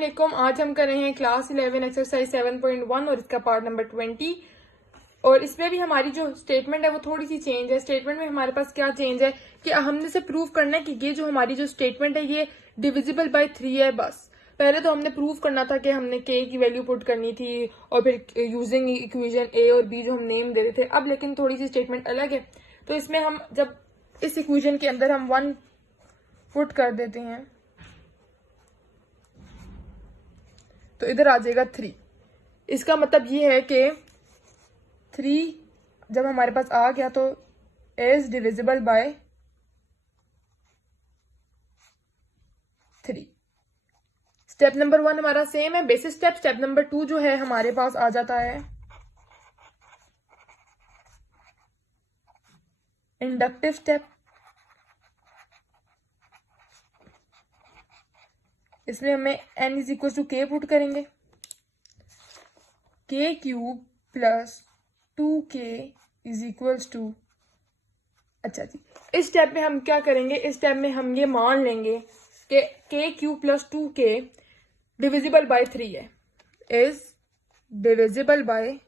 अस्सलाम। आज हम कर रहे हैं क्लास 11 एक्सरसाइज 7.1 और इसका पार्ट नंबर 20। और इसमें भी हमारी जो स्टेटमेंट है वो थोड़ी सी चेंज है। स्टेटमेंट में हमारे पास क्या चेंज है कि हमने से प्रूव करना है कि ये जो हमारी जो स्टेटमेंट है ये डिविजिबल बाय 3 है। बस पहले तो हमने प्रूव करना था कि हमने के की वैल्यू पुट करनी थी और फिर यूजिंग इक्वेशन ए और बी जो हम नेम दे रहे थे। अब लेकिन थोड़ी सी स्टेटमेंट अलग है, तो इसमें हम जब इस इक्वेशन के अंदर हम 1 पुट कर देते हैं तो इधर आ जाएगा 3। इसका मतलब ये है कि 3 जब हमारे पास आ गया तो is divisible by 3। Step number 1 हमारा सेम है, बेसिक स्टेप। स्टेप नंबर 2 जो है हमारे पास आ जाता है इंडक्टिव स्टेप। इसमें हमें n is equal to k put करेंगे, k cube plus 2k is equals to. अच्छा जी, इस स्टेप में हम क्या करेंगे, इस स्टेप में हम ये मान लेंगे कि के cube plus 2k divisible by 3 है, इज डिविजिबल बाय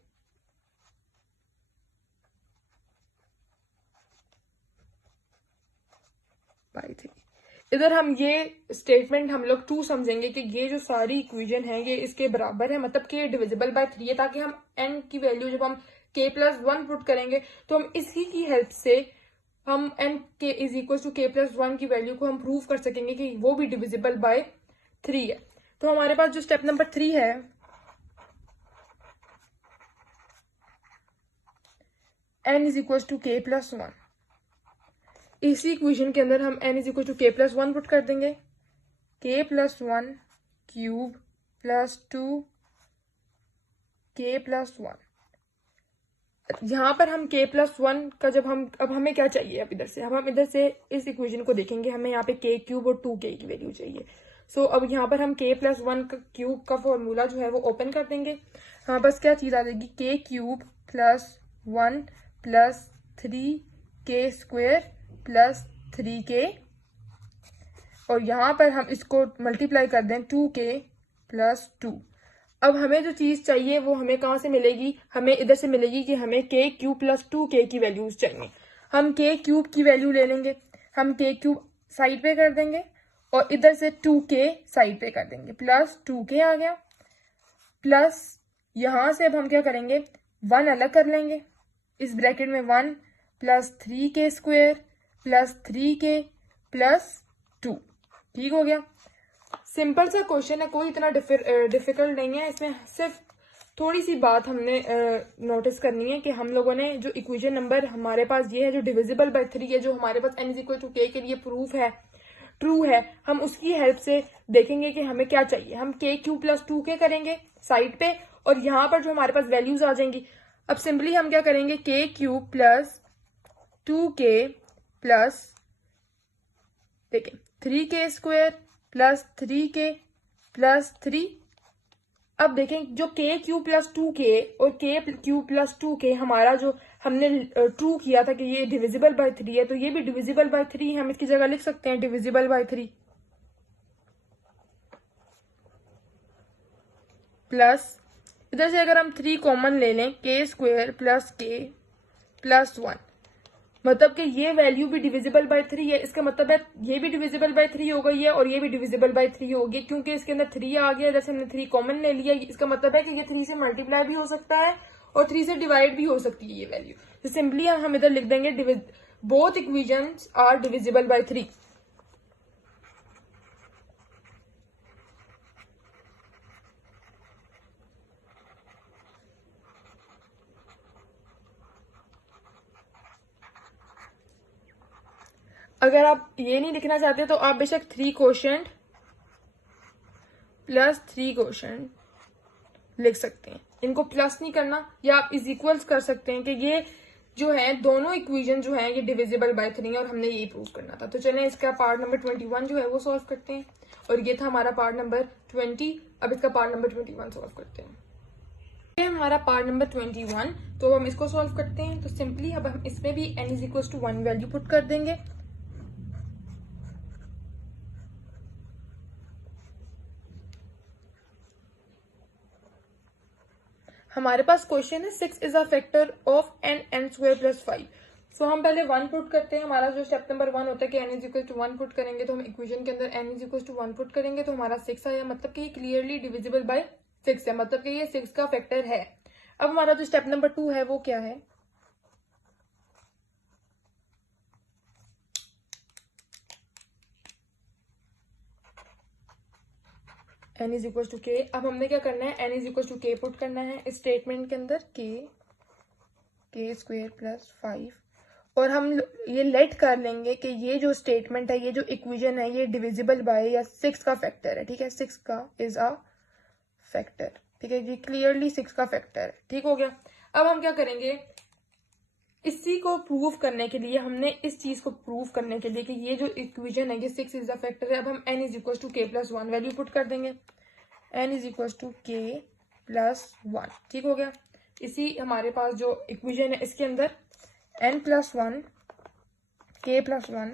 3। इधर हम ये स्टेटमेंट हम लोग 2 समझेंगे कि ये जो सारी इक्वेशन है ये इसके बराबर है, मतलब कि डिविजिबल बाय 3 है, ताकि हम n की वैल्यू जब हम k प्लस 1 पुट करेंगे तो हम इसी की हेल्प से हम n के is equal to k plus 1 की वैल्यू को हम प्रूव कर सकेंगे कि वो भी डिविजिबल बाय 3 है। तो हमारे पास जो स्टेप नंबर 3 है, n is equal to k plus 1। इसी इक्वेशन के अंदर हम n is equal to k plus 1 put कर देंगे, के प्लस 1 क्यूब प्लस 2 के प्लस 1। यहाँ पर हम के प्लस 1 का जब हम अब हमें क्या चाहिए, अब इधर से हम इधर से इस इक्वेशन को देखेंगे, हमें यहाँ पे के क्यूब और 2k की वैल्यू चाहिए। सो अब यहाँ पर हम के प्लस 1 का क्यूब का फॉर्मूला जो है वो ओपन कर देंगे। हमारे पास क्या चीज आ जाएगी, के cube plus 1 plus 3k square plus 3k, और यहां पर हम इसको मल्टीप्लाई कर दें 2k प्लस 2। अब हमें जो चीज चाहिए वो हमें कहां से मिलेगी, हमें इधर से मिलेगी कि हमें के क्यूब प्लस 2k की वैल्यूज चाहिए। हम के क्यूब की वैल्यू ले लेंगे, हम के क्यूब साइड पे कर देंगे और इधर से 2k साइड पे कर देंगे, प्लस 2k आ गया। प्लस यहां से अब हम क्या करेंगे, 1 अलग कर लेंगे, इस ब्रैकेट में 1 plus 3k square plus 3k plus 2। ठीक हो गया। सिंपल सा क्वेश्चन है, कोई इतना डिफिकल्ट नहीं है। इसमें सिर्फ थोड़ी सी बात हमने नोटिस करनी है कि हम लोगों ने जो इक्वेशन नंबर हमारे पास ये है जो डिविजिबल बाय 3 है, जो हमारे पास n is equal to k के लिए प्रूफ है, ट्रू है, हम उसकी हेल्प से देखेंगे कि हमें क्या चाहिए। हम के क्यू प्लस 2k करेंगे साइड पे और यहाँ पर जो हमारे पास वैल्यूज आ जाएंगी, अब सिंपली हम क्या करेंगे, k cube plus 2k plus देखें 3k square plus 3k plus 3। अब देखें जो k क्यूब प्लस 2k और k क्यूब प्लस 2k हमारा जो हमने ट्रू किया था कि ये डिविजिबल बाय 3 है, तो ये भी डिविजिबल बाय 3 हम इसकी जगह लिख सकते हैं डिविजिबल बाय 3 प्लस इधर से अगर हम 3 कॉमन ले लें, k square plus k plus 1, मतलब कि ये वैल्यू भी डिविजिबल बाय 3 है। इसका मतलब है ये भी डिविजिबल बाय 3 हो गई है और ये भी डिविजिबल बाय 3 हो गई, क्योंकि इसके अंदर 3 आ गया, जैसे हमने 3 कॉमन ले लिया। इसका मतलब है कि ये 3 से मल्टीप्लाई भी हो सकता है और 3 से डिवाइड भी हो सकती है ये वैल्यू। तो सिंपली हम इधर लिख देंगे both equations are divisible by 3। अगर आप ये नहीं लिखना चाहते तो आप बेशक 3 क्वोशंट प्लस 3 क्वोशंट लिख सकते हैं। इनको प्लस नहीं करना, या आप इज इक्वल्स कर सकते हैं कि ये जो है दोनों इक्वेशन जो है ये डिविजिबल बाय 3 है और हमने यही प्रूव करना था। तो चलें इसका पार्ट नंबर 21 जो है वो सॉल्व करते हैं, और ये था हमारा पार्ट नंबर 20। अब इसका पार्ट नंबर 21 सॉल्व करते हैं। ये हमारा पार्ट नंबर 21, तो हम इसको सॉल्व करते हैं। तो सिंपली अब हम इसमें भी n is equal to 1 value put कर देंगे। हमारे पास क्वेश्चन है 6 is a factor of n square plus 5। So हम पहले 1 पुट करते हैं। हमारा जो स्टेप नंबर 1 होता है कि n is equal to 1 put करेंगे, तो हम इक्वेशन के अंदर n is equal to 1 put करेंगे तो हमारा 6 आया, मतलब कि ये क्लियरली डिविजिबल बाय 6 है, मतलब कि ये 6 का फैक्टर है। अब हमारा जो स्टेप नंबर 2 है वो क्या है, n is equal to k। अब हमने क्या करना है, n is equal to k put करना है इस स्टेटमेंट के अंदर, k स्क्वेयर प्लस 5, और हम ये लेट कर लेंगे कि ये जो स्टेटमेंट है, ये जो इक्वेशन है, ये डिविजिबल बाय या 6 का फैक्टर है। ठीक है, 6 का इज अ फैक्टर। ठीक है, ये क्लियरली 6 का फैक्टर है। ठीक हो गया। अब हम क्या करेंगे, इसी को प्रूव करने के लिए, हमने इस चीज को प्रूव करने के लिए कि ये जो इक्वेशन है ये 6 इज अ फैक्टर है, अब हम n is equal to k plus 1 value put कर देंगे। n is equal to k plus 1। ठीक हो गया। इसी हमारे पास जो इक्वेशन है इसके अंदर n plus 1 k plus 1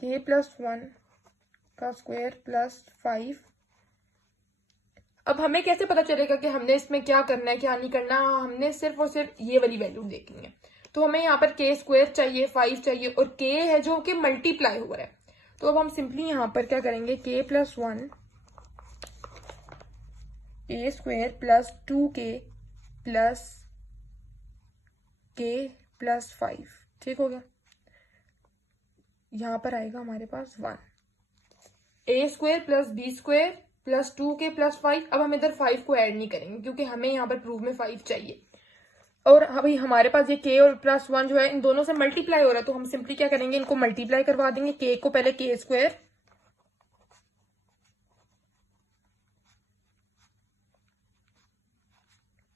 k plus 1 का स्क्वायर प्लस 5। अब हमें कैसे पता चलेगा कि हमने इसमें क्या करना है क्या नहीं करना, हमने सिर्फ और सिर्फ ये वाली वैल्यू देखनी है। तो हमें यहाँ पर k स्क्वायर चाहिए, 5 चाहिए, और k है जो कि मल्टीप्लाई हुआ है। तो अब हम सिंपली यहाँ पर क्या करेंगे, k plus 1 a square plus 2k plus k plus 5। ठीक हो गया। यहाँ पर आएगा हमारे पास 1 a square plus b square plus 2k plus 5। अब हम इधर 5 को ऐड नहीं करेंगे क्योंकि हमें यहाँ पर प्रूफ में 5 चाहिए, और अभी हमारे पास ये k और प्लस 1 जो है इन दोनों से मल्टीप्लाई हो रहा है, तो हम सिंपली क्या करेंगे, इनको मल्टीप्लाई करवा देंगे। k को पहले k स्क्वायर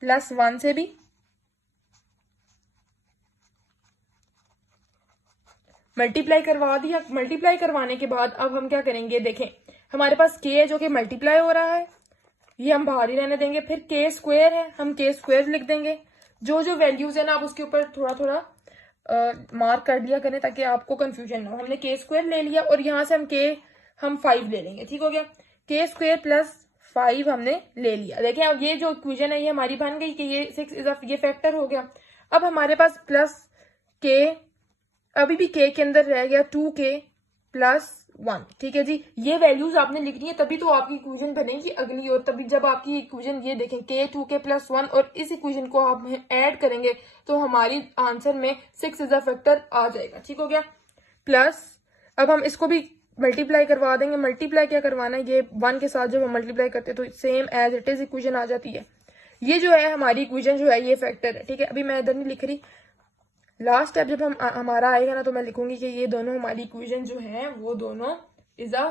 प्लस 1 से भी मल्टीप्लाई करवा दिया। मल्टीप्लाई करवाने के बाद अब हम क्या करेंगे, देखें हमारे पास k है जो कि मल्टीप्लाई हो रहा है, ये हम बाहर ही रहने देंगे। फिर k स्क्वायर है, हम k स्क्वायर लिख देंगे। जो जो वैल्यूज है ना, आप उसके ऊपर थोड़ा थोड़ा मार्क कर लिया करें ताकि आपको कंफ्यूजन ना हो। हमने k स्क्वायर ले लिया और यहाँ से हम 5 ले लेंगे। ठीक हो गया। k स्क्वायर प्लस 5 हमने ले लिया। देखें अब ये जो इक्वेशन है ये हमारी बन गई कि ये 6 इज ये फैक्टर हो गया। अब हमारे पास प्लस k, अभी भी k के अंदर रह गया 2k प्लस 1। ठीक है जी, ये वैल्यूज आपने लिखनी है तभी तो आपकी इक्वेशन बनेगी अगली, और तभी जब आपकी इक्वेशन ये देखें k 2k प्लस 1 और इस इक्वेशन को आप ऐड करेंगे तो हमारी आंसर में 6 इज अ फैक्टर आ जाएगा। ठीक हो गया। प्लस अब हम इसको भी मल्टीप्लाई करवा देंगे। मल्टीप्लाई क्या करवाना है, ये 1 के साथ जब हम मल्टीप्लाई करते हैं तो same as it is equation आ जाती है। ये जो है हमारी इक्वेशन जो है ये फैक्टर है। ठीक है, अभी मैं इधर नहीं लिख रही, लास्ट स्टेप जब हमारा आएगा ना तो मैं लिखूंगी कि ये दोनों हमारी इक्वेशन जो है वो दोनों is a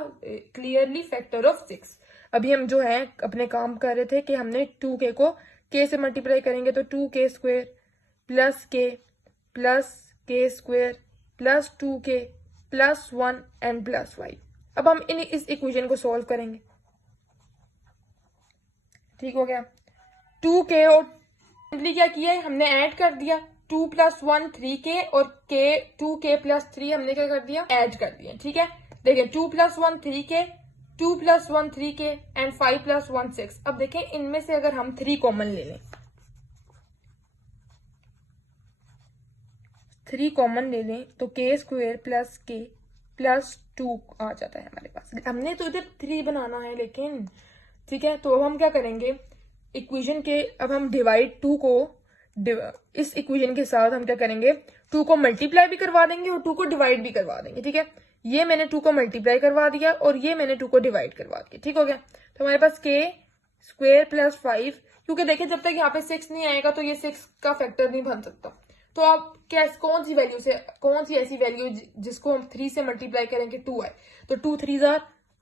clearly factor of 6। अभी हम जो है अपने काम कर रहे थे कि हमने 2k को k से मल्टीप्लाई करेंगे तो 2k square plus k square plus 2k plus 1 and plus 5। अब हम इस इक्वेशन को सॉल्व करेंगे। ठीक हो गया। 2k और सिंपली क्या किया है, हमने ऐड कर दिया। 2 प्लस 1 3k और k 2k प्लस 3 हमने क्या कर दिया, ऐड कर दिया। ठीक है, देखिए 2 plus 1 3k, 2 plus 1 3k and 5 plus 1 6। अब देखें इनमें से अगर हम 3 कॉमन ले लें, 3 कॉमन ले लें तो k square plus k plus 2 आ जाता है हमारे पास। हमने तो इधर 3 बनाना है लेकिन, ठीक है, तो अब हम क्या करेंगे, इक्वेशन के अब हम डिवाइड 2 को इस इक्वेशन के साथ हम क्या करेंगे, 2 को मल्टीप्लाई भी करवा देंगे और 2 को डिवाइड भी करवा देंगे। ठीक है, ये मैंने 2 को मल्टीप्लाई करवा दिया और ये मैंने 2 को डिवाइड करवा दिया। ठीक हो गया। तो हमारे पास k स्क्वायर प्लस 5, क्योंकि देखिए जब तक यहाँ पे 6 नहीं आएगा तो ये 6 का फैक्टर नहीं बन सकता। तो आप कौन सी वैल्यू से, कौन सी ऐसी वैल्यू जिसको हम 3 से मल्टीप्लाई करेंगे 2 आए, तो 2 3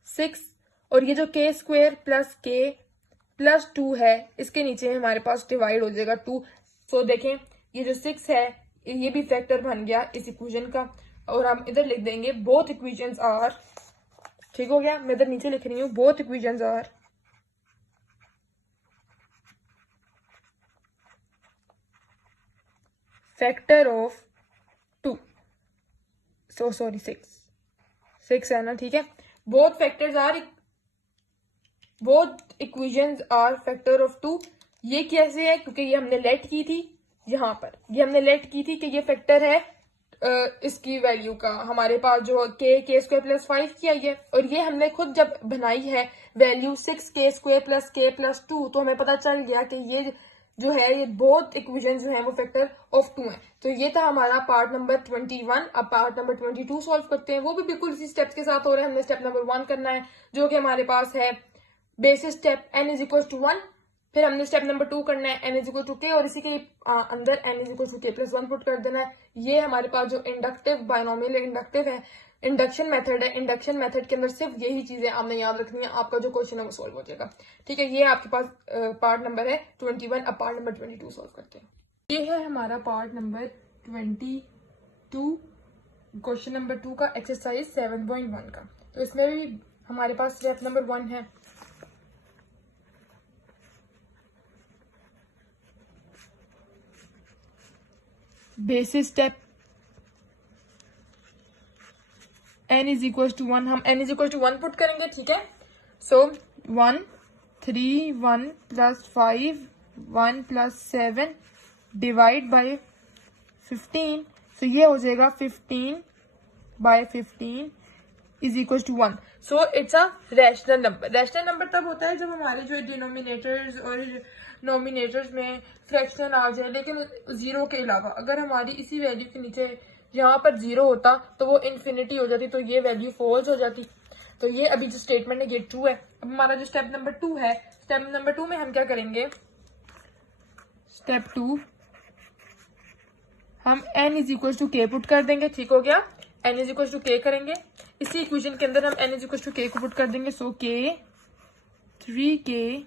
6, और ये जो k square plus k plus 2 है इसके नीचे हमारे पास डिवाइड हो जाएगा 2। सो देखें ये जो 6 है ये भी फैक्टर बन गया इस इक्वेशन का, और हम इधर लिख देंगे बोथ इक्वेशंस आर। ठीक हो गया, मैं इधर नीचे लिख रही हूँ both equations are factor of 2, so sorry 6 है ना। ठीक है, both factors are both equations are factor of 2। ये कैसे है? क्योंकि ये हमने लेट की थी, यहाँ पर ये हमने लेट की थी कि ये फैक्टर है इसकी वैल्यू का। हमारे पास जो के स्क्वायर प्लस 5 की आई है, और ये हमने खुद जब बनाई है वैल्यू 6 स्क्वायर प्लस के प्लस 2, तो हमें पता चल गया कि ये जो है ये बोथ इक्वेशन जो है वो फैक्टर ऑफ 2 है। तो ये था हमारा पार्ट नंबर 21। अब पार्ट नंबर 22 सॉल्व करते हैं। वो भी बिल्कुल इसी स्टेप्स के साथ हो रहे हैं। हमने स्टेप नंबर 1 करना है, जो कि हमारे पास है basis step n is equal to 1। फिर हमने स्टेप नंबर 2 करना है n इज इक्वल टू के, और इसी के अंदर n is equal to k plus 1 put कर देना है। ये हमारे पास जो इंडक्टिव बायनोमियल इंडक्टिव है, इंडक्शन मेथड है, इंडक्शन मेथड के अंदर सिर्फ यही चीजें आपने याद रखनी है, आपका जो क्वेश्चन है वो सॉल्व हो जाएगा। ठीक है, ये आपके पास पार्ट नंबर है 21। अब पार्ट नंबर 22 सॉल्व करते हैं। ये है हमारा पार्ट नंबर 22, क्वेश्चन नंबर 2 का एक्सरसाइज 7.1 का। तो इसमें भी हमारे पास स्टेप नंबर 1 है। Basis step n is equal to 1, हम n is equal to 1 put करेंगे। ठीक है, so 1 3 1 plus 5 1 plus 7 divide by 15। So ये हो जाएगा 15/15 is equal to 1। So it's a rational number. Rational number तब होता है जब हमारे जो डिनोमिनेटर्स और नोमिनेटर्स में फ्रैक्शन आ जाए, लेकिन जीरो के अलावा। अगर हमारी इसी वैल्यू के नीचे यहाँ पर जीरो होता तो वो इन्फिनिटी हो जाती, तो ये वैल्यू फॉल्स हो जाती। तो ये अभी जो स्टेटमेंट है ये ट्रू है। अब हमारा जो स्टेप नंबर 2 है, स्टेप नंबर 2 में हम क्या करेंगे? स्टेप 2 हम n is equal to k put कर देंगे। ठीक हो गया, n इज इक्वल टू के करेंगे। इसी इक्वेशन के अंदर हम n इज इक्वल टू के को पुट कर देंगे। सो के 3k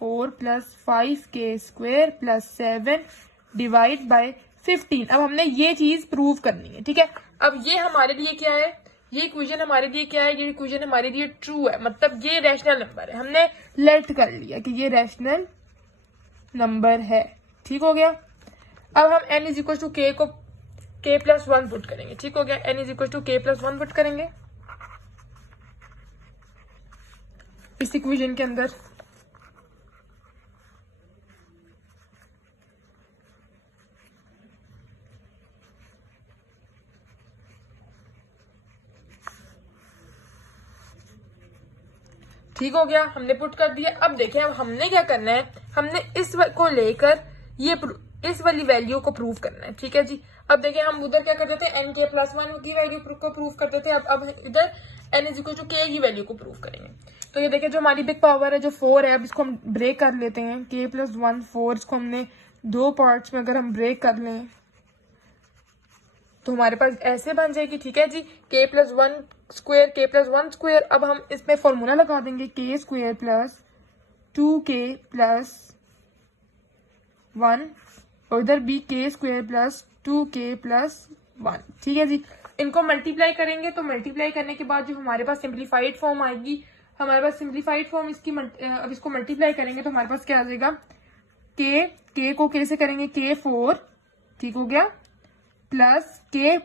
4 plus 5k square plus 7 divide by 15। अब हमने ये चीज प्रूव करनी है। ठीक है, अब ये हमारे लिए क्या है? ये इक्वेशन हमारे लिए क्या है? ये इक्वेशन हमारे लिए ट्रू है, मतलब ये रैशनल नंबर है। हमने लेट कर लिया कि ये रैशनल नंबर है। ठीक हो गया। अब हम n इज इक्वल टू के को k प्लस 1 पुट करेंगे। ठीक हो गया, n is equal to k plus 1 put करेंगे इस इक्वेशन के अंदर। ठीक हो गया, हमने पुट कर दिया। अब देखें, अब हमने क्या करना है? हमने इस को लेकर ये इस वाली वैल्यू को प्रूव करना है। ठीक है जी। अब देखिए, हम उधर क्या करते थे? n के प्लस 1 की वैल्यू को प्रूव करते थे। अब इधर n इज इक्वल टू के की वैल्यू को प्रूव करेंगे। तो ये देखिए, जो हमारी बिग पावर है जो 4 है, अब इसको हम ब्रेक कर लेते हैं। k प्लस 1 4, इसको हमने 2 पार्ट्स में अगर हम ब्रेक कर लें तो हमारे पास ऐसे बन जाएगी। ठीक है जी, k plus 1 square k plus 1 square. अब हम इसमें फॉर्मूला लगा देंगे, k square plus 2k plus 1, और इधर भी k square plus 2k plus 1। ठीक है जी, इनको मल्टीप्लाई करेंगे तो मल्टीप्लाई करने के बाद जो हमारे पास सिंप्लीफाइड फॉर्म आएगी, हमारे पास सिंप्लीफाइड फॉर्म इसकी अब इसको मल्टीप्लाई करेंगे तो हमारे पास क्या आ जाएगा? k को k से करेंगे k4, ठीक हो गया, प्लस k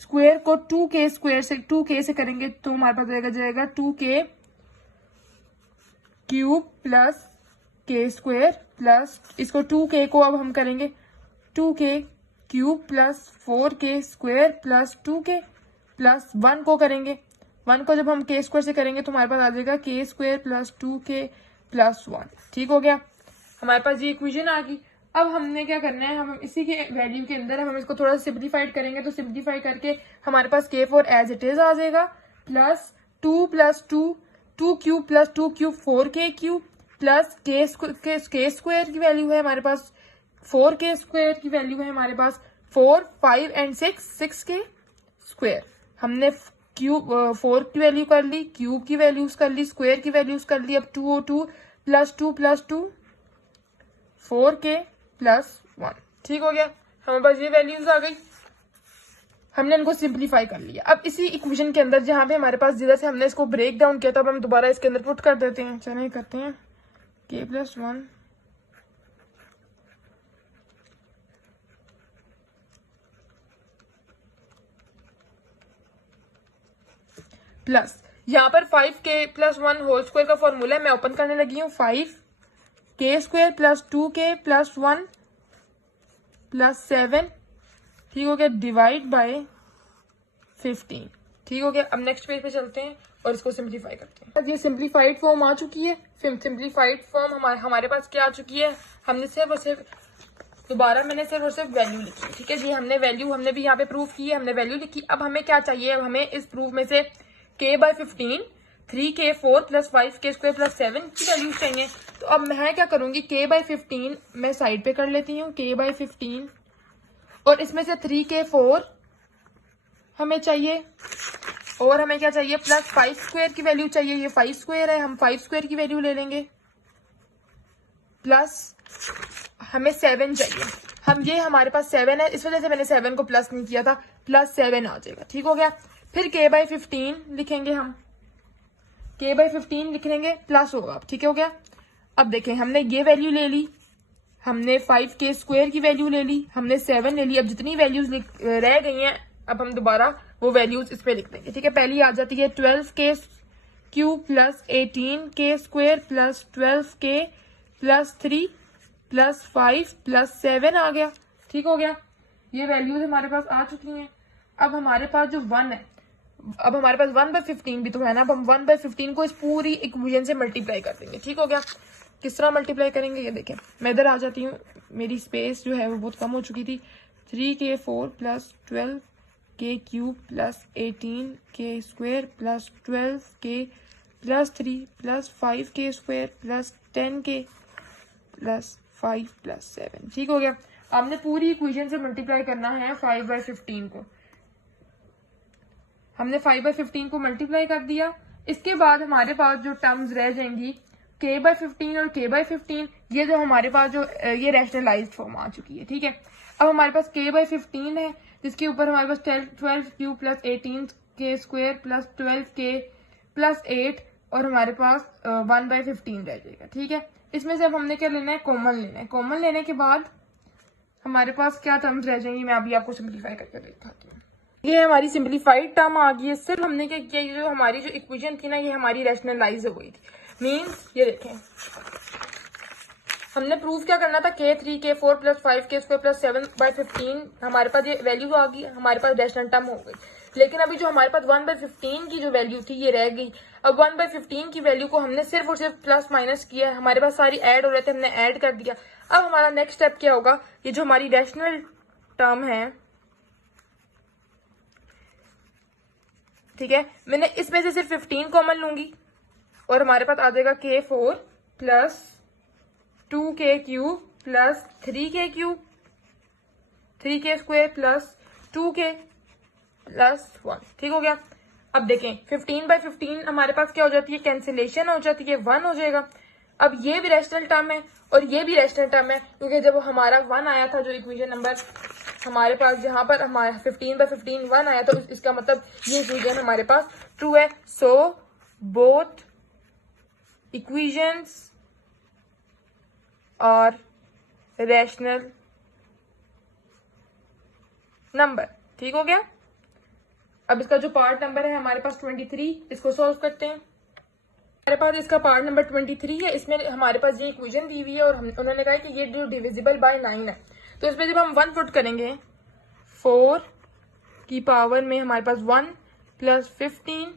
स्क्वायर को 2k स्क्वायर से 2k से करेंगे तो हमारे पास जाएगा 2k cube plus k square plus इसको 2k को अब हम करेंगे 2k cube plus 4k square plus 2k plus 1 को करेंगे 1 को जब हम k स्क्वायर से करेंगे तो हमारे पास आ जाएगा k square plus 2k plus 1। ठीक हो गया, हमारे पास ये इक्वेशन आ गई। अब हमने क्या करना है? हम इसी के वैल्यू के अंदर हम इसको थोड़ा सा सिंप्लीफाइड करेंगे, तो सिंप्लीफाई करके हमारे पास k4 एज इट इज आ जाएगा, plus 2 plus 2 cube plus 2 cube 4k cube plus k square की वैल्यू है हमारे पास 4k स्क्वायर की वैल्यू है हमारे पास 4 5 एंड 6k स्क्वायर। हमने क्यूब 4 की वैल्यू कर ली, क्यूब की वैल्यूज कर ली, स्क्वायर की वैल्यूज कर ली। अब 202 प्लस 2 प्लस 2 4k प्लस 1। ठीक हो गया, हमारे पास ये वैल्यूज आ गई, हमने इनको सिंप्लीफाई कर लिया। अब इसी इक्वेशन के अंदर जहां पे हमारे पास जिधर से हमने इसको ब्रेक डाउन किया था, अब हम दोबारा इसके अंदर पुट कर देते हैं। चलिए करते हैं, k प्लस 1 प्लस यहाँ पर 5k+1 होल स्क्वायर का फॉर्मूला है, मैं ओपन करने लगी हूँ। 5k² + 2k+1 + 7, ठीक हो गया, डिवाइड बाय 15, ठीक हो गया। अब नेक्स्ट पेज पे चलते हैं और इसको सिंप्लीफाई करते हैं। ये सिंप्लीफाइड फॉर्म आ चुकी है। सिंप्लीफाइड फॉर्म हमारे पास क्या आ चुकी है, हमने सिर्फ और सिर्फ दोबारा मैंने सिर्फ और सिर्फ वैल्यू लिखी, ठीक है जी। हमने वैल्यू हमने भी यहाँ पे प्रूफ की है, हमने वैल्यू लिखी। अब हमें क्या चाहिए, अब हमें इस प्रूफ में से k/15, 3k4 + 5k² + 7 की वैल्यू चाहिए। तो अब मैं क्या करूंगी, k/15 मैं साइड पे कर लेती हूँ, k/15, और इसमें से 3k4 हमें चाहिए, और हमें क्या चाहिए, प्लस 5² की वैल्यू चाहिए। ये 5² है, हम 5² की वैल्यू ले लेंगे, प्लस हमें 7 चाहिए। हम ये हमारे पास 7 है, इस वजह से मैंने 7 को प्लस नहीं किया था, प्लस 7 आ जाएगा, ठीक हो गया। फिर k/15 लिखेंगे, हम k/15 लिख लेंगे, प्लस होगा, ठीक हो गया। अब देखें, हमने ये वैल्यू ले ली, हमने 5k² की वैल्यू ले ली, हमने 7 ले ली। अब जितनी वैल्यूज रह गई हैं, अब हम दोबारा वो वैल्यूज इस पे लिख देंगे, ठीक है। पहली आ जाती है 12k³ + 18k² + 12k + 3 + 5 + 7 आ गया, ठीक हो गया। ये वैल्यूज हमारे पास आ चुकी हैं। अब हमारे पास जो 1 है, अब हमारे पास 1/15 भी तो है ना। अब हम 1/15 को इस पूरी इक्वेशन से मल्टीप्लाई कर देंगे, ठीक हो गया। किस तरह मल्टीप्लाई करेंगे, ये देखें, मैं इधर आ जाती हूँ, मेरी स्पेस जो है वो बहुत कम हो चुकी थी। 3k4 + 12k³ + 18k² + 12k + 3 + 5k² + 10k + 5 + 7, ठीक हो गया। आपने पूरी इक्वेशन से मल्टीप्लाई करना है 5/15 को। हमने 5/15 को मल्टीप्लाई कर दिया। इसके बाद हमारे पास जो टर्म्स रह जाएंगी k/15 और k/15, ये जो हमारे पास जो ये रैशनलाइज्ड फॉर्म आ चुकी है, ठीक है। अब हमारे पास k/15 है, जिसके ऊपर हमारे पास 12k³ + 18k² + 12k + 8, और हमारे पास 1/15 रह जाएगा, ठीक है। इसमें से अब हमने क्या लेना है, कॉमन लेना है। कॉमन लेने के बाद हमारे पास क्या टर्म्स रह जाएंगी, मैं अभी आपको सिंप्लीफाई करके दिखाती हूँ। ये हमारी सिंप्लीफाइड टर्म आ गई है। सिर्फ हमने क्या किया, ये जो हमारी जो इक्वेशन थी ना, ये हमारी रैशनलाइज हो गई थी। मीन्स ये देखें, हमने प्रूफ क्या करना था, k3 k4 + 5k² + 7/15, हमारे पास ये वैल्यू आ गई, हमारे पास रैशनल टर्म हो गई। लेकिन अभी जो हमारे पास 1/15 की जो वैल्यू थी ये रह गई। अब 1/15 की वैल्यू को हमने सिर्फ और सिर्फ प्लस माइनस किया है, हमारे पास सारी ऐड हो रहे थे, हमने ऐड कर दिया। अब हमारा नेक्स्ट स्टेप क्या होगा, ये जो हमारी रैशनल टर्म है, ठीक है, मैंने इसमें से सिर्फ 15 कॉमन लूंगी, और हमारे पास आ जाएगा k4 + 2k³ + 3k³ 3k² + 2k + 1, ठीक हो गया। अब देखें, 15/15 हमारे पास क्या हो जाती है, कैंसिलेशन हो जाती है, 1 हो जाएगा। अब ये भी रैशनल टर्म है और ये भी रैशनल टर्म है, क्योंकि जब हमारा 1 आया था, जो इक्वेशन नंबर हमारे पास जहां पर हमारा 15/15 1 आया था, इसका मतलब ये इक्वेशन हमारे पास ट्रू है। सो बोथ इक्वेशंस और रैशनल नंबर, ठीक हो गया। अब इसका जो पार्ट नंबर है हमारे पास 23, इसको सॉल्व करते हैं। हमारे पास इसका पार्ट नंबर 23 है, इसमें हमारे पास ये इक्वेशन दी हुई है, और उन्होंने कहा कि ये जो डिविजिबल बाय 9 है, तो इसमें जब हम 1 पुट करेंगे, 4 की पावर में हमारे पास 1 + 15,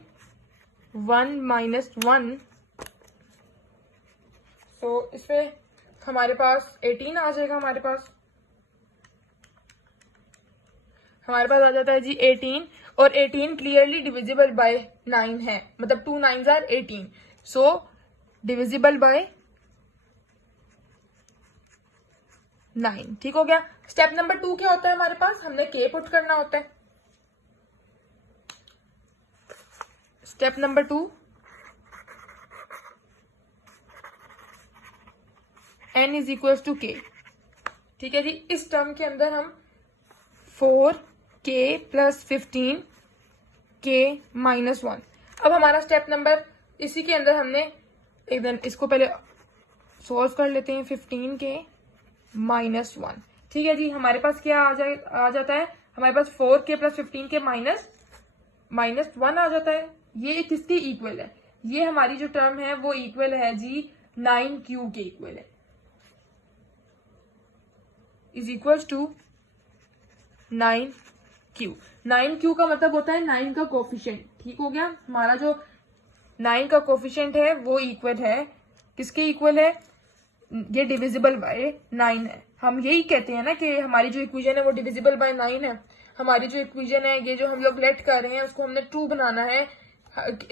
1 - 1, तो इसमें हमारे पास 18 आ जाएगा। हमारे पास आ जाता है जी 18, और 18 क्लियरली डिविजिबल बाय 9 है, मतलब 2 9s are 18, so divisible by 9, ठीक हो गया। स्टेप नंबर 2 क्या होता है, हमारे पास हमने k पुट करना होता है। स्टेप नंबर 2, n = k, ठीक है जी। इस टर्म के अंदर हम 4k + 15k - 1, अब हमारा स्टेप नंबर, इसी के अंदर हमने एकदम इसको पहले सॉल्व कर लेते हैं, 15k - 1, ठीक है जी। हमारे पास क्या आ जाता है, हमारे पास 4k + 15k - 1 आ जाता है, ये किसके इक्वल है, ये हमारी जो टर्म है वो इक्वल है जी 9q के इक्वल है, is equal to 9q। 9q का मतलब होता है 9 का कोफिशिएंट, ठीक हो गया। हमारा जो 9 का कोफिशिएंट है वो इक्वल है किसके इक्वल है, ये डिविजिबल बाय 9 है। हम यही कहते हैं ना कि हमारी जो इक्वेशन है वो डिविजिबल बाय 9 है। हमारी जो इक्वेशन है ये जो हम लोग लेट कर रहे हैं उसको हमने ट्रू बनाना है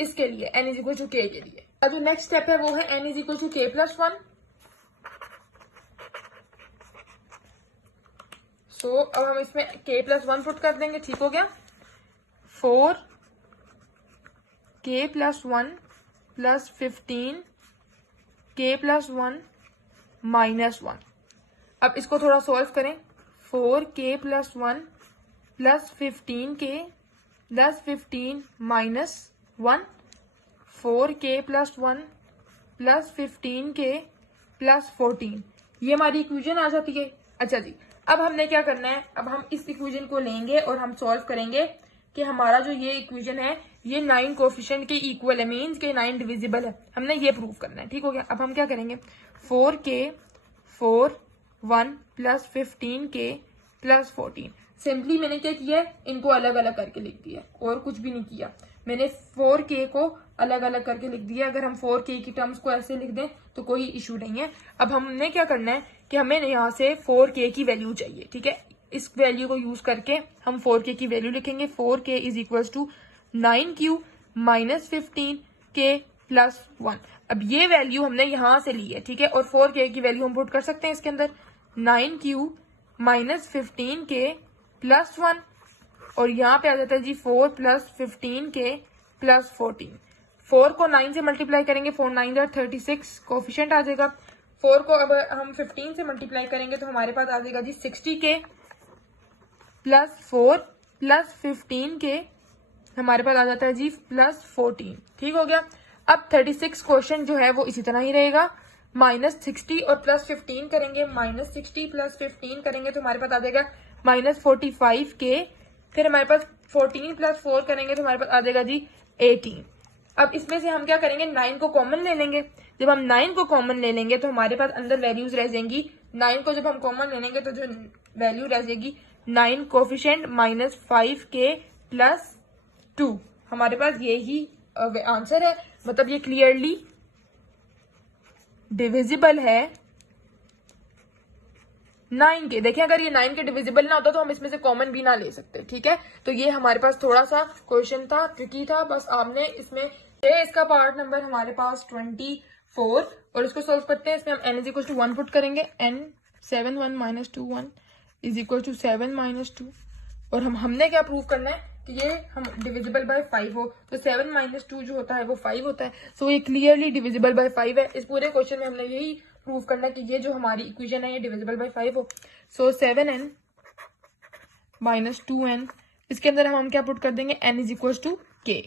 इसके लिए n is equal to k के लिए। अब जो नेक्स्ट स्टेप है वो है n is equal to k plus 1। So अब हम इसमें k प्लस 1 पुट कर देंगे, ठीक हो गया। 4k plus 1 plus 15k plus 1 minus 1। अब इसको थोड़ा सॉल्व करें। 4k plus 1 plus 15k plus 15 minus 1, 4k plus 1 plus 15k plus 14, ये हमारी इक्वेशन आ जाती है। अच्छा जी, अब हमने क्या करना है, अब हम इस इक्वेशन को लेंगे और हम सॉल्व करेंगे कि हमारा जो ये इक्वेशन है ये 9 कोफिशिएंट के इक्वल है, मीन्स के 9 डिविजिबल है। हमने ये प्रूव करना है, ठीक हो गया। अब हम क्या करेंगे, 4k 4 1 plus 15k plus 14। Simply मैंने क्या किया है, इनको अलग अलग करके लिख दिया और कुछ भी नहीं किया। मैंने 4k को अलग अलग करके लिख दिया। अगर हम 4k की टर्म्स को ऐसे लिख दें तो कोई इशू नहीं है। अब हमने क्या करना है कि हमें यहाँ से 4k की वैल्यू चाहिए, ठीक है। इस वैल्यू को यूज करके हम 4k की वैल्यू लिखेंगे। 4k is equal to 9q minus 15k plus 1। अब ये वैल्यू हमने यहां से ली है, ठीक है, और 4k की वैल्यू हम पुट कर सकते हैं इसके अंदर। 9q माइनस 15k प्लस 1 और यहाँ पे आ जाता है जी 4 प्लस 15k प्लस 14। 4 को 9 से मल्टीप्लाई करेंगे, 4 9 36 कोफिशिएंट आ जाएगा। 4 को अब हम 15 से मल्टीप्लाई करेंगे तो हमारे पास आ जाएगा जी 60k प्लस 4 प्लस 15k, हमारे पास आ जाता है जी प्लस 14, ठीक हो गया। अब 36 क्वेश्चन जो है वो इसी तरह ही रहेगा। माइनस 60 और प्लस 15 करेंगे, माइनस 60 प्लस 15 करेंगे तो हमारे पास आ जाएगा माइनस 45k। फिर हमारे पास 14 प्लस 4 करेंगे तो हमारे पास आ जाएगा जी 18। अब इसमें से हम क्या करेंगे, 9 को कॉमन ले लेंगे। जब हम 9 को कॉमन ले लेंगे तो हमारे पास अंदर वैल्यूज रह जाएंगी। 9 को जब हम कॉमन ले लेंगे तो जो वैल्यू रह जाएगी 9 कोफिशिएंट माइनस 5k प्लस 2, हमारे पास यही आंसर है। मतलब ये क्लियरली डिविजिबल है 9 के। देखिए अगर ये 9 के डिविजिबल ना होता तो हम इसमें से कॉमन भी ना ले सकते, ठीक है। तो ये हमारे पास थोड़ा सा क्वेश्चन था, ट्रिकी था, बस आपने इसमें इसका पार्ट नंबर हमारे पास 24 और इसको सोल्व करते हैं। इसमें हम n is equal to 1 put करेंगे। n 7 1 minus 2 1 is equal to 7 minus 2 और हमने क्या प्रूव करना है कि ये हम डिविजिबल बाय 5 हो, तो 7 माइनस 2 जो होता है वो 5 होता है। सो ये क्लियरली डिविजिबल बाय 5 है। इस पूरे क्वेश्चन में हमने यही प्रूव करना है कि ये जो हमारी इक्वेशन है ये डिविजिबल बाय 5 हो। सो 7n माइनस 2n, इसके अंदर हम क्या पुट कर देंगे, n is equal to k,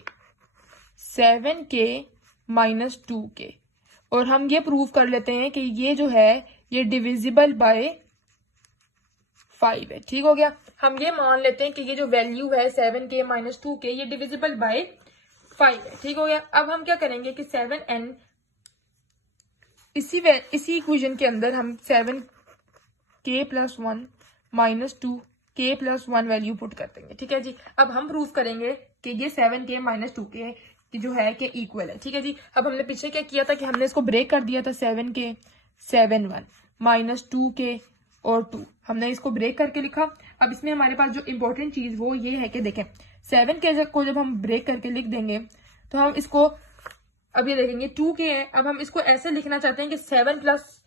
7k minus 2k और हम ये प्रूव कर लेते हैं कि ये जो है ये डिविजिबल बाय 5 है, ठीक हो गया। हम ये मान लेते हैं कि ये जो वैल्यू है 7k माइनस 2k ये डिविजिबल बाय 5 है, ठीक हो गया। अब हम क्या करेंगे कि 7n इसी इक्वेशन के अंदर हम 7k plus 1 minus 2k plus 1 value put कर देंगे, ठीक है जी। अब हम प्रूव करेंगे कि ये 7k माइनस 2k जो है कि इक्वल है, ठीक है जी। अब हमने पीछे क्या किया था कि हमने इसको ब्रेक कर दिया था, 7k 7 1 माइनस 2k और 2 हमने इसको ब्रेक करके लिखा। अब इसमें हमारे पास जो इंपॉर्टेंट चीज वो ये है कि देखें 7k को जब हम ब्रेक करके लिख देंगे तो हम इसको अब ये देखेंगे 2k है। अब हम इसको ऐसे लिखना चाहते हैं कि 7 प्लस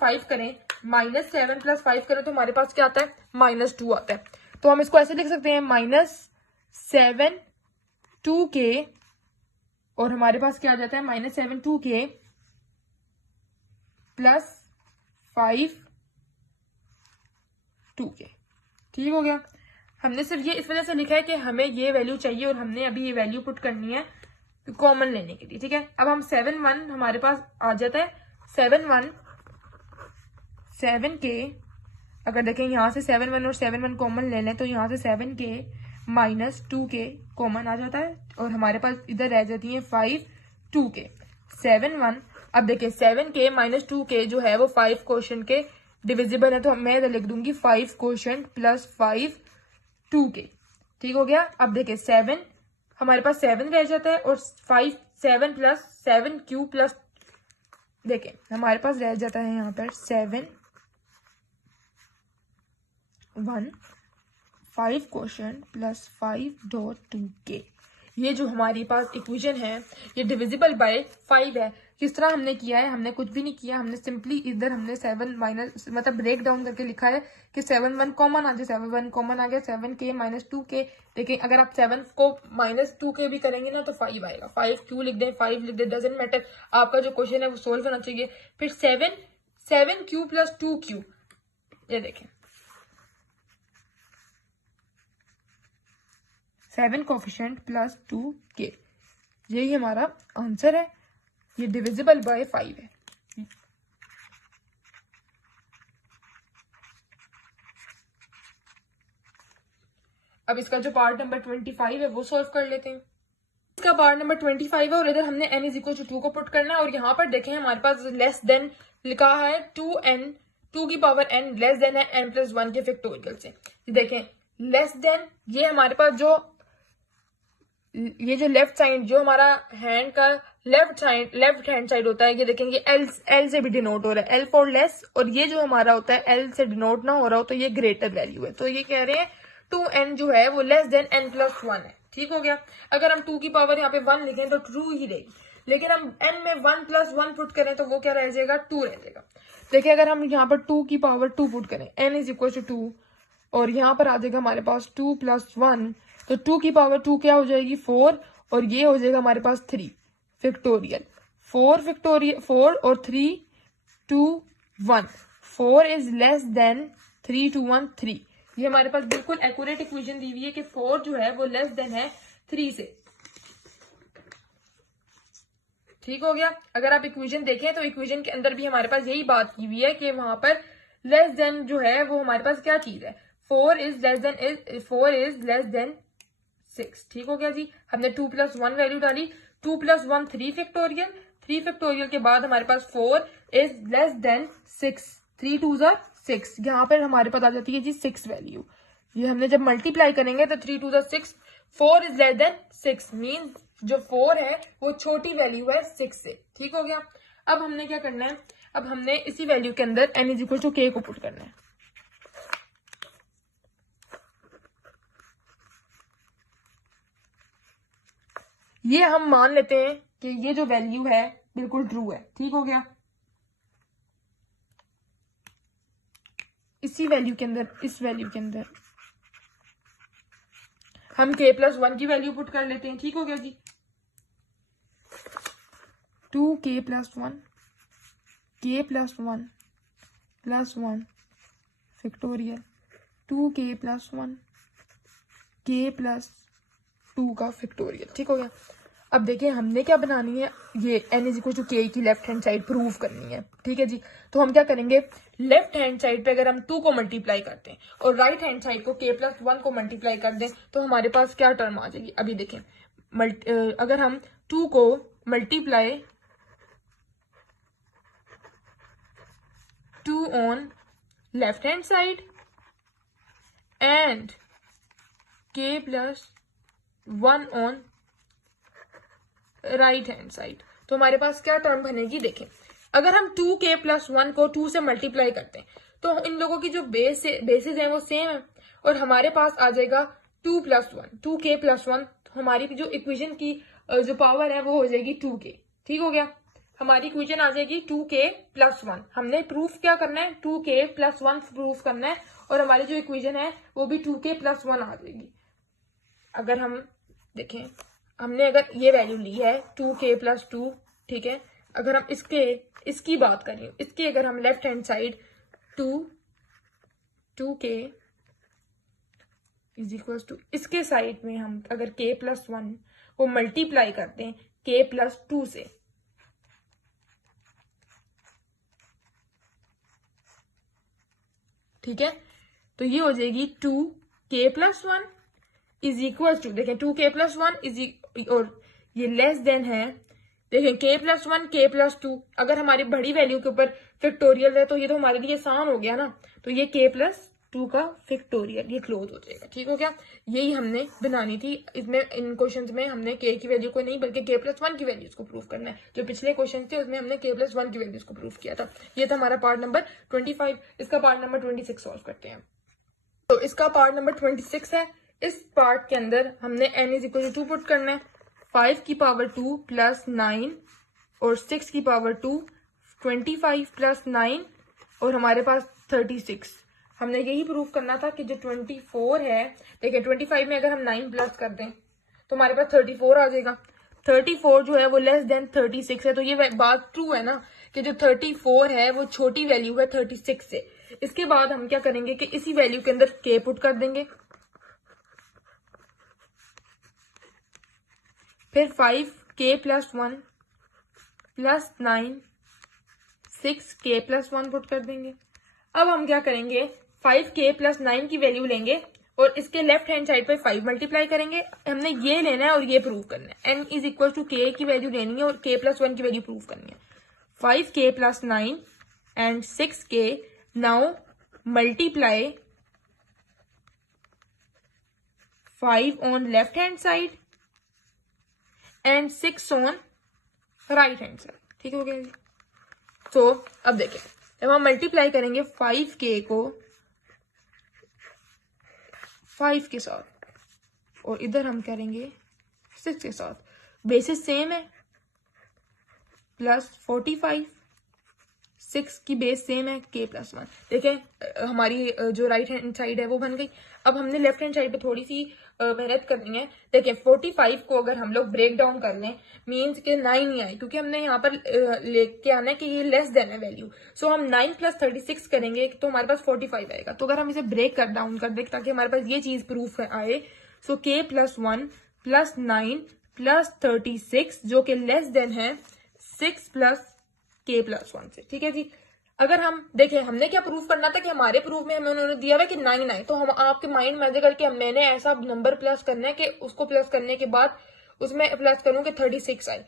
5 करें, माइनस 7 प्लस 5 करें तो हमारे पास क्या आता है, माइनस 2 आता है। तो हम इसको ऐसे लिख सकते हैं माइनस 7 2k और हमारे पास क्या आ जाता है माइनस 7 2k प्लस 5 2k, ठीक हो गया। हमने सिर्फ ये इस वजह से लिखा है कि हमें ये वैल्यू चाहिए और हमने अभी ये वैल्यू पुट करनी है कॉमन लेने के लिए, ठीक है। अब हम 7 1 हमारे पास आ जाता है, 7 1 7k, अगर देखें यहाँ से 7 1 और 7 1 कॉमन ले लें तो यहाँ से 7k माइनस 2k कॉमन आ जाता है और हमारे पास इधर रह जाती है 5 2k 7 1। अब देखिए 7k माइनस 2k जो है वो 5 क्वोशंट के डिविजिबल है, तो मैं इधर लिख दूंगी 5 क्वोशंट प्लस 5 2k। ठीक हो गया। अब देखिए 7 हमारे पास 7 रह जाता है और 5 7 प्लस 7q प्लस देखिए हमारे पास रह जाता है यहाँ पर 7 1 5 क्वोशंट प्लस 5.2k। ये जो हमारे पास इक्वेशन है ये डिविजिबल बाय 5 है। किस तरह हमने किया है? हमने कुछ भी नहीं किया, हमने सिंपली इधर हमने 7 माइनस मतलब ब्रेक डाउन करके लिखा है कि 7 1 कॉमन आ जाए, 7 1 कॉमन आ गया 7k माइनस 2k। देखिए अगर आप 7 को माइनस 2k भी करेंगे ना तो 5 आएगा, 5 क्यू लिख दें 5 लिख दें, डजेंट मैटर, आपका जो क्वेश्चन है वो सोल्व होना चाहिए। फिर 7 प्लस 2q, ये देखें 7 कोफिशिएंट प्लस 2k, यही हमारा आंसर है। ये डिविजिबल बाय 5 है। अब इसका जो पार्ट नंबर 25 है वो सॉल्व कर लेते हैं। इसका पार्ट नंबर 25 है और इधर हमने n इज इक्वल टू 2 को पुट करना है और यहाँ पर देखें हमारे पास लेस देन लिखा है 2n 2 की पावर n लेस देन है n प्लस 1 के फैक्टोरियल से। देखें लेस देन ये हमारे पास जो ये जो लेफ्ट साइड जो हमारा हैंड का लेफ्ट हैंड साइड होता है, ये देखेंगे एल से भी डिनोट हो रहा है, एल फॉर लेस, और ये जो हमारा होता है एल से डिनोट ना हो रहा हो तो ये ग्रेटर वैल्यू है। तो ये कह रहे हैं 2n जो है वो लेस देन n प्लस 1 है। ठीक हो गया। अगर हम 2 की पावर यहाँ पे 1 लिखें तो ट्रू ही रहेगी, लेकिन हम n में 1 प्लस 1 पुट करें तो वो क्या रह जाएगा 2 रह जाएगा। देखिए अगर हम यहाँ पर 2 की पावर 2 पुट करें n इज इक्वल टू 2 और यहाँ पर आ जाएगा हमारे पास 2 प्लस 1, तो 2 की पावर 2 क्या हो जाएगी 4 और ये हो जाएगा हमारे पास 3 फैक्टोरियल 4 और 3 2 1 4 इज लेस देन 3 2 1 3। ये हमारे पास बिल्कुल एक्यूरेट इक्वेशन दी हुई है कि 4 जो है वो लेस देन है 3 से। ठीक हो गया। अगर आप इक्वेशन देखें तो इक्वेशन के अंदर भी हमारे पास यही बात की हुई है कि वहां पर लेस देन जो है वो हमारे पास क्या चीज है 4 इज लेस देन 6। ठीक हो गया जी। हमने 2 प्लस 1 वैल्यू डाली, 2 प्लस 1 3 फैक्टोरियल के बाद हमारे पास 4 इज लेस देन 6, 3 2 ज़ा 6, यहाँ पर हमारे पास आ जाती है जी 6 वैल्यू। ये हमने जब मल्टीप्लाई करेंगे तो 3 2 ज़ा 6, 4 इज लेस देन 6 मीन जो 4 है वो छोटी वैल्यू है 6 से। ठीक हो गया। अब हमने क्या करना है, अब हमने इसी वैल्यू के अंदर n is equal to k को पुट करना है। ये हम मान लेते हैं कि ये जो वैल्यू है बिल्कुल ट्रू है। ठीक हो गया। इसी वैल्यू के अंदर इस वैल्यू के अंदर हम k प्लस 1 की वैल्यू पुट कर लेते हैं। ठीक हो गया जी। 2k plus 1 k plus 1 plus 1 factorial 2k plus 1 k plus 2 का फैक्टोरियल। ठीक हो गया। अब देखिए हमने क्या बनानी है, ये n is equal to k की लेफ्ट हैंड साइड प्रूव करनी है। ठीक है जी। तो हम क्या करेंगे, लेफ्ट हैंड साइड पे अगर हम 2 को मल्टीप्लाई करते हैं और राइट हैंड साइड को k प्लस 1 को मल्टीप्लाई कर दें तो हमारे पास क्या टर्म आ जाएगी। अभी देखें अगर हम 2 को multiply 2 on left hand side and k plus 1 on right hand side तो हमारे पास क्या टर्म बनेगी। देखें अगर हम 2k प्लस 1 को 2 से मल्टीप्लाई करते हैं तो इन लोगों की जो बेसिस है वो सेम है और हमारे पास आ जाएगा 2 प्लस 1 2k प्लस 1। हमारी जो इक्वेशन की जो पावर है वो हो जाएगी 2k। ठीक हो गया। हमारी इक्वेशन आ जाएगी 2k प्लस 1। हमने प्रूफ क्या करना है 2k प्लस 1 प्रूफ करना है और हमारी जो इक्वेशन है वो भी 2k प्लस 1 आ जाएगी। अगर हम देखें हमने अगर ये वैल्यू ली है 2k प्लस 2, ठीक है, अगर हम इसकी बात करें, इसके अगर हम left hand side 2k is equal to इसके साइड में हम अगर k प्लस 1 को मल्टीप्लाई करते हैं k प्लस 2 से, ठीक है, तो ये हो जाएगी 2k plus 1 is equal to, देखें 2k+1 इज और ये लेस देन है, देखें k+1 k+2, अगर हमारी बड़ी वैल्यू के ऊपर फैक्टोरियल है तो ये तो हमारे लिए आसान हो गया ना, तो ये k+2 का फैक्टोरियल ये क्लोज हो जाएगा। ठीक हो गया, यही हमने बनानी थी इसमें, इन क्वेश्चंस में हमने k की वैल्यू को नहीं बल्कि k+1 की वैल्यूज को प्रूव करना है। जो पिछले क्वेश्चन थे उसमें हमने k+1 की वैल्यूज को प्रूव किया था। ये था हमारा पार्ट नंबर 25। इसका पार्ट नंबर 26 सॉल्व करते हैं। तो इसका पार्ट नंबर 26 है। इस पार्ट के अंदर हमने n is equal to 2 put करना है, 5 की पावर 2 प्लस 9 और 6 की पावर 2, 25 प्लस 9 और हमारे पास 36। हमने यही प्रूफ करना था कि जो 24 है, देखिए 25 में अगर हम 9 प्लस कर दें तो हमारे पास 34 आ जाएगा। 34 जो है वो लेस देन 36 है, तो ये बात ट्रू है ना कि जो 34 है वो छोटी वैल्यू है 36 से। इसके बाद हम क्या करेंगे कि इसी वैल्यू के अंदर k पुट कर देंगे, फिर 5k+1 प्लस 9 6k+1 पुट कर देंगे। अब हम क्या करेंगे, 5k+9 की वैल्यू लेंगे और इसके लेफ्ट हैंड साइड पे 5 मल्टीप्लाई करेंगे। हमने ये लेना है और ये प्रूव करना है। n is equal to k की वैल्यू लेनी है और k+1 की वैल्यू प्रूव करनी है। 5k+9 and 6k, now multiply 5 on left hand side and 6 on right hand side. ठीक हो गया जी। तो अब देखें, जब हम मल्टीप्लाई करेंगे 5k को 5 के साथ और इधर हम करेंगे 6 के साथ, बेसिस सेम है, प्लस 45, 6 की बेस सेम है, k+1। देखें हमारी जो राइट हैंड साइड है वो बन गई। अब हमने लेफ्ट हैंड साइड पे थोड़ी सी मेहनत करनी है। देखें 45 को अगर हम लोग ब्रेक डाउन कर लें, मीन्स के 9 ही आए, क्योंकि हमने यहाँ पर लेके आना है कि ये लेस देन है वैल्यू। सो हम 9 + 36 करेंगे तो हमारे पास 45 आएगा। तो अगर हम इसे ब्रेक कर डाउन कर दें ताकि हमारे पास ये चीज प्रूफ आए, सो k+1 प्लस 9 प्लस 36 जो कि लेस देन है 6 प्लस k+1 से। ठीक है जी। अगर हम देखें, हमने क्या प्रूफ करना था कि हमारे प्रूफ में हमें उन्होंने दिया हुआ कि 9 आए, तो हम आपके माइंड में करके मैंने ऐसा नंबर प्लस करना है कि उसको प्लस करने के बाद उसमें प्लस करूं कि 36 आए।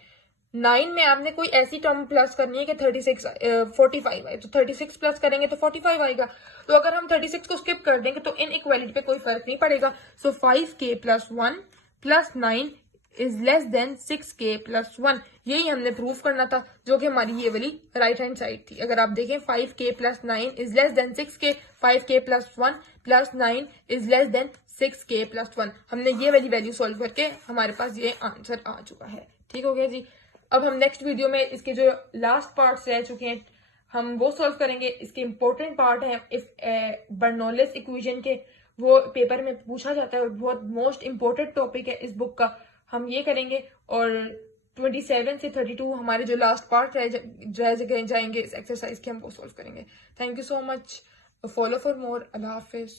9 में आपने कोई ऐसी टर्म प्लस करनी है कि 45 आए, तो 36 प्लस करेंगे तो 45 आएगा। तो अगर हम 36 को स्किप कर देंगे तो इन इक्वालिटी पे कोई फर्क नहीं पड़ेगा। सो 5k+1 plus 9 is less than 6k+1। यही हमने प्रूफ करना था, जो कि हमारी ये वाली राइट हैंड साइड थी। अगर आप देखें 5k+9 is less than 6k, 5k+1 plus 9 is less than 6k+1। हमने ये वाली वैल्यू सॉल्व करके हमारे पास ये आंसर आ चुका है। ठीक हो गया जी। अब हम नेक्स्ट वीडियो में इसके जो लास्ट पार्ट्स रह चुके हैं हम वो सॉल्व करेंगे। इसके इंपॉर्टेंट पार्ट है इफ बर्नौलिस इक्वेशन के, वो पेपर में पूछा जाता है और बहुत मोस्ट इंपॉर्टेंट टॉपिक है इस बुक का, हम ये करेंगे। और 27 से 32 हमारे जो लास्ट पार्ट रह जाएंगे इस एक्सरसाइज के, हम वो सॉल्व करेंगे। Thank you so much, follow for more. Allah Hafiz.